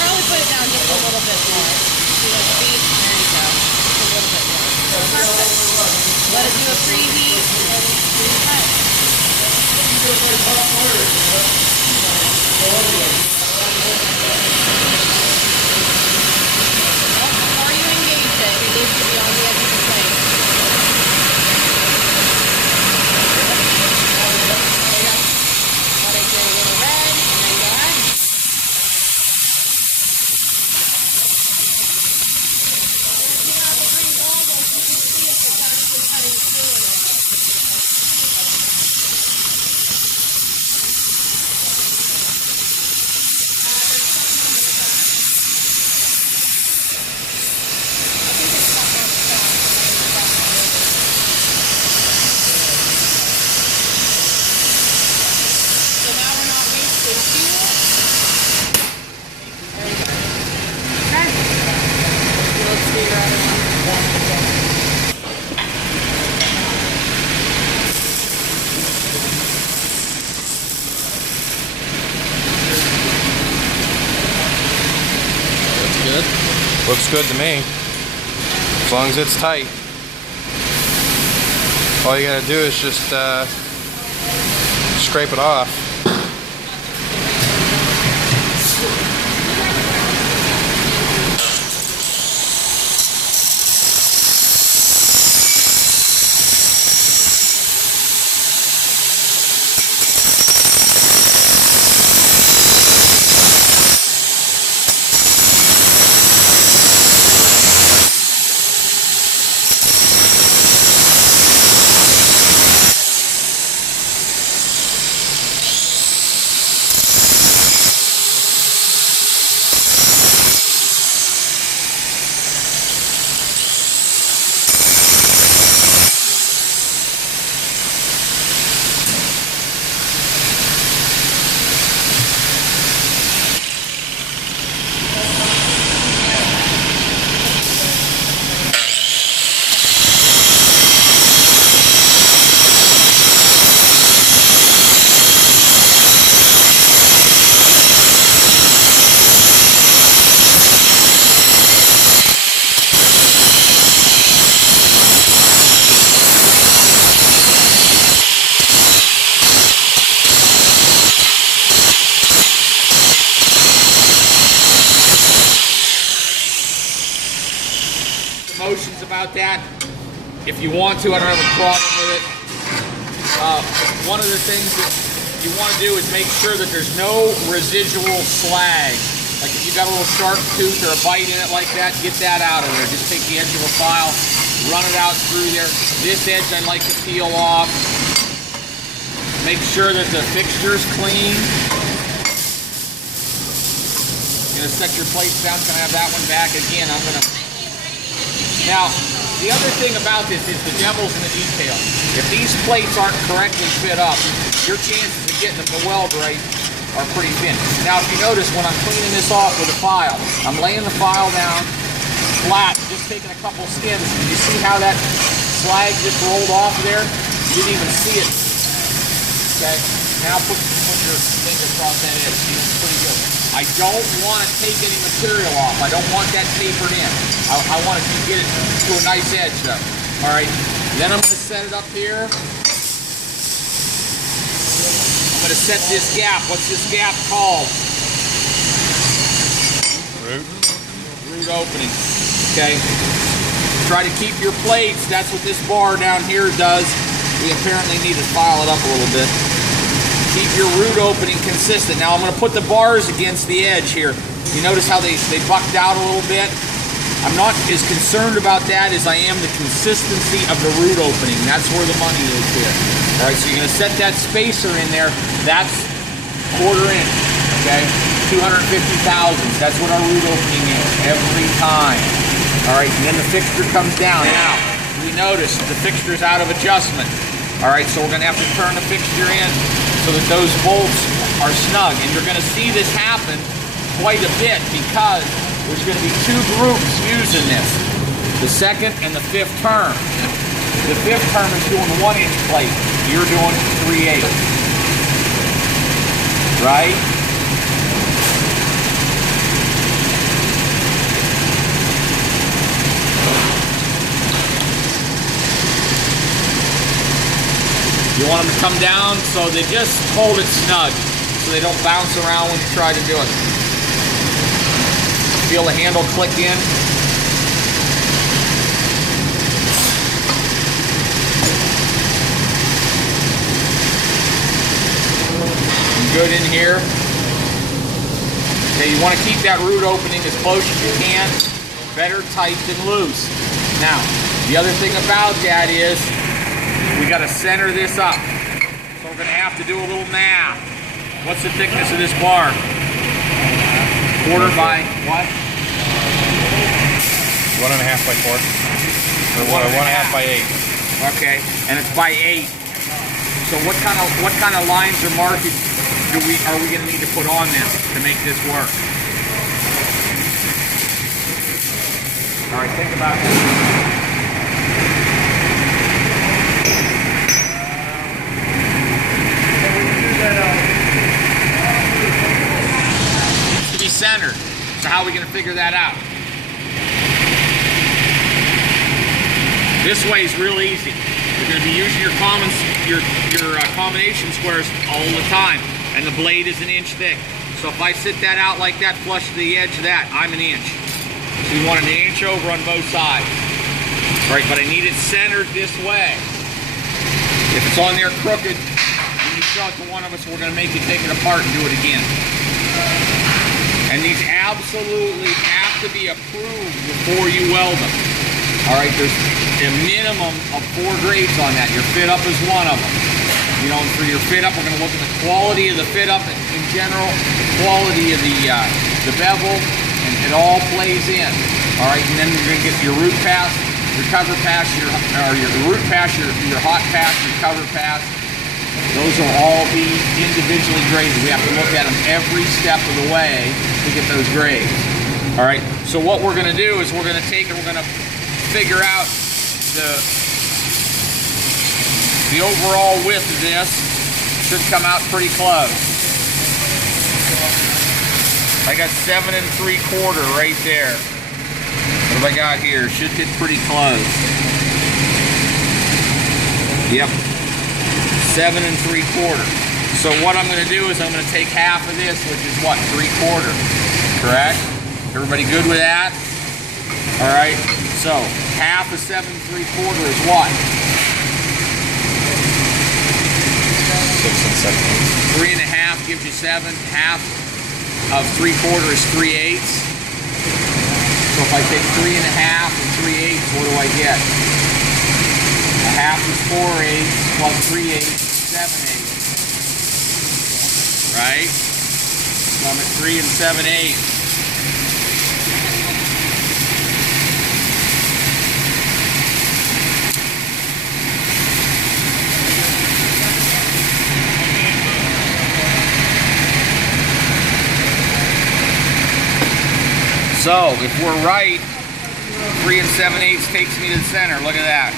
Probably put it down just a little bit more. See those feet? There you go. Just a little bit more. Perfect. Let it do a preheat and cut. Before you engage it, it needs to be on the edge of the plate. There you go. Let it get a little red, and then go ahead. Good. Looks good to me. As long as it's tight. All you gotta do is just scrape it off. Emotions about that. If you want to, I don't have a problem with it. One of the things that you want to do is make sure that there's no residual slag. Like if you got a little sharp tooth or a bite in it like that, get that out of there. Just take the edge of a file, run it out through there. This edge I like to peel off. Make sure that the fixture's clean. You're gonna set your plates down. Gonna have that one back again. I'm gonna. Now, the other thing about this is the devil's in the detail. If these plates aren't correctly fit up, your chances of getting them to weld right are pretty thin. Now, if you notice, when I'm cleaning this off with a file, I'm laying the file down flat, just taking a couple skims. Did you see how that slag just rolled off there? You didn't even see it. Okay, now put your finger across that edge. See, it's pretty good. I don't want to take any material off. I don't want that tapered in. I want to get it to a nice edge though. All right, then I'm going to set it up here. I'm going to set this gap. What's this gap called? Root opening. Okay. Try to keep your plates. That's what this bar down here does. We apparently need to file it up a little bit. Keep your root opening consistent. Now I'm going to put the bars against the edge here. You notice how they bucked out a little bit? I'm not as concerned about that as I am the consistency of the root opening. That's where the money is here. All right, so you're going to set that spacer in there. That's 1/4 inch, okay? 250 thousandths. That's what our root opening is every time. All right, and then the fixture comes down. Now, we notice the fixture's out of adjustment. All right, so we're going to have to turn the fixture in so that those bolts are snug. And you're going to see this happen quite a bit because there's going to be two groups using this. The second and the fifth term. The fifth term is doing 1-inch plate. You're doing 3/8. Right? You want them to come down so they just hold it snug so they don't bounce around when you try to do it. Feel the handle click in. Good in here. Okay, you want to keep that root opening as close as you can. Better tight than loose. Now, the other thing about that is we got to center this up. So we're going to have to do a little math. What's the thickness of this bar? Quarter by what? 1.5 by 4. Or 1.5 by 8. Okay, and it's by 8. So what kind of lines or markings are we going to need to put on this to make this work? All right, think about it. Needs to be centered. So how are we going to figure that out? This way is real easy. You're going to be using your combination squares all the time, and the blade is 1 inch thick. So if I sit that out like that, flush to the edge of that, I'm 1 inch. So you want 1 inch over on both sides. Right, but I need it centered this way. If it's on there crooked, when you show it to one of us, we're going to make you take it apart and do it again. And these absolutely have to be approved before you weld them. All right, there's a minimum of 4 grades on that. Your fit up is one of them. You know, and for your fit up, we're going to look at the quality of the fit up in general, the quality of the bevel, and it all plays in. All right, and then you're going to get your root pass, your cover pass, your root pass, your hot pass, your cover pass. Those will all be individually graded. We have to look at them every step of the way to get those grades. All right, so what we're going to do is we're going to take and we're going to figure out the overall width of this. Should come out pretty close. I got 7 3/4 right there. What have I got here? Should get pretty close. Yep, 7 3/4. So what I'm going to do is I'm going to take half of this, which is what, 3/4. Correct? Everybody good with that? All right. So half of 7 3/4 is what? 6 7/8. 3.5 gives you 7. Half of 3/4 is 3/8. So if I take 3.5 and 3/8, what do I get? A half is 4/8 plus 3/8 is 7/8. Right? So I'm at 3 7/8. So, if we're right, 3 7/8 takes me to the center. Look at that.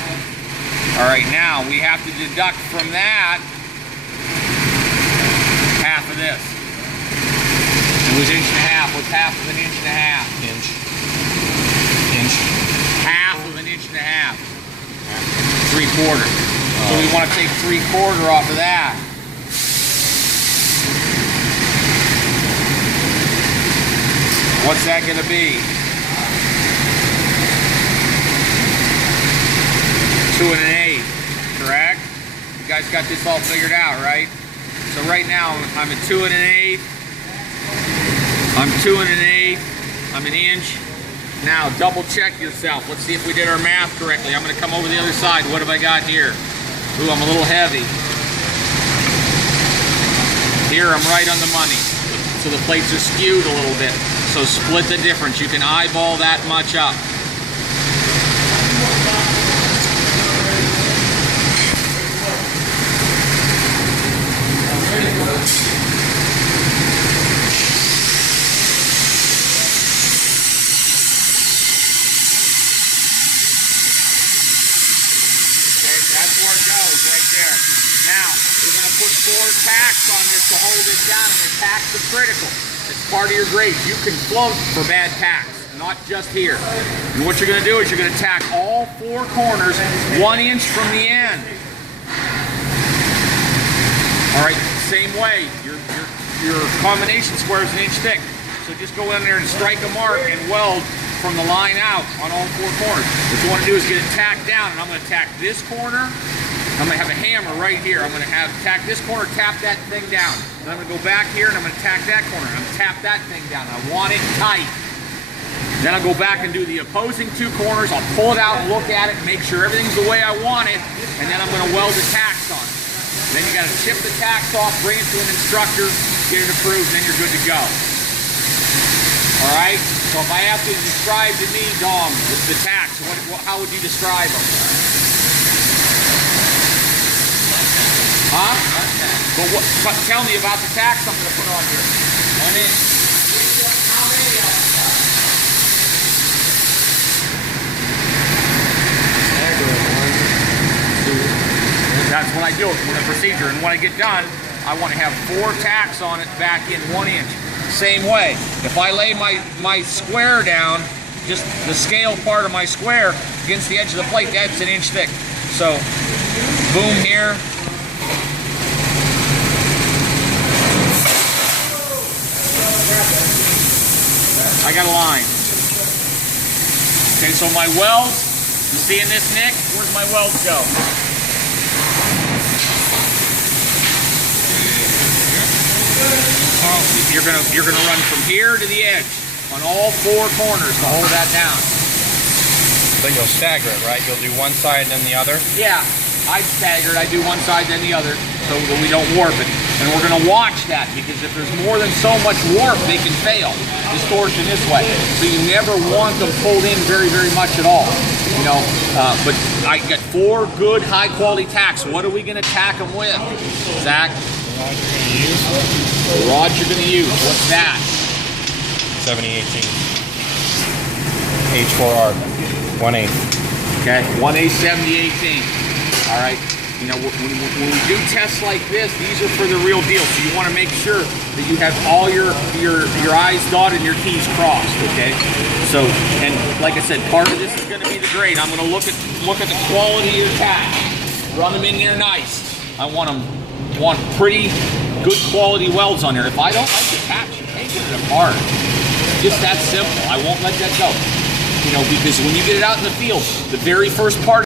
All right, now we have to deduct from that half of this. It was 1.5 inches. What's half of 1.5 inches? Inch. Half of 1.5 inches. 3/4. So we want to take 3/4 off of that. What's that going to be? 2 1/8, correct? You guys got this all figured out, right? So right now I'm at 2 1/8. I'm 2 1/8. I'm 1 inch. Now double check yourself. Let's see if we did our math correctly. I'm going to come over the other side. What have I got here? Ooh, I'm a little heavy. Here I'm right on the money. So the plates are skewed a little bit. So split the difference. You can eyeball that much up. put 4 tacks on this to hold it down, and the tacks are critical. It's part of your grade. You can float for bad tacks, not just here. And what you're going to do is you're going to tack all 4 corners 1 inch from the end. All right, same way. Your combination square is 1 inch thick. So just go in there and strike a mark and weld from the line out on all 4 corners. What you want to do is get it tacked down, and I'm going to tack this corner. I'm going to have a hammer right here. I'm going to tack this corner, tap that thing down. Then I'm going to go back here and I'm going to tack that corner. I'm going to tap that thing down. I want it tight. Then I'll go back and do the opposing 2 corners. I'll pull it out and look at it, make sure everything's the way I want it, and then I'm going to weld the tacks on it. Then you got to chip the tacks off, bring it to an instructor, get it approved, and then you're good to go. All right? So if I have to describe to me, Dom, the tacks, how would you describe them? Huh? But tell me about the tacks I'm going to put on here. 1 inch. How many of them? That's when I do it, with a procedure. And when I get done, I want to have 4 tacks on it back in 1 inch. Same way. If I lay my square down, just the scale part of my square against the edge of the plate, that's 1 inch thick. So, boom here. I got a line. Okay, so my welds, you seeing this, Nick? Where's my welds go? You're gonna run from here to the edge on all 4 corners to hold that down. Then you'll stagger it, right? You'll do one side and then the other? Yeah, I stagger it. I do one side then the other so that we don't warp it. And we're gonna watch that, because if there's more than so much warp, they can fail. Distortion this way. So you never want them pulled in very, very much at all. You know, but I got 4 good high quality tacks. What are we gonna tack them with, Zach? The rod you're going to use. What's that? 7018. H4R. 1/8. Okay, 1/8 7018. All right. You know, when we do tests like this, these are for the real deal. So you want to make sure that you have all your I's dotted and your T's crossed. Okay. So, and like I said, part of this is going to be the grade. I'm going to look at the quality of your tack. Run them in there nice. I want pretty good quality welds on there. If I don't like the tacks, you're taking it apart. Just that simple. I won't let that go. You know, because when you get it out in the field, the very first part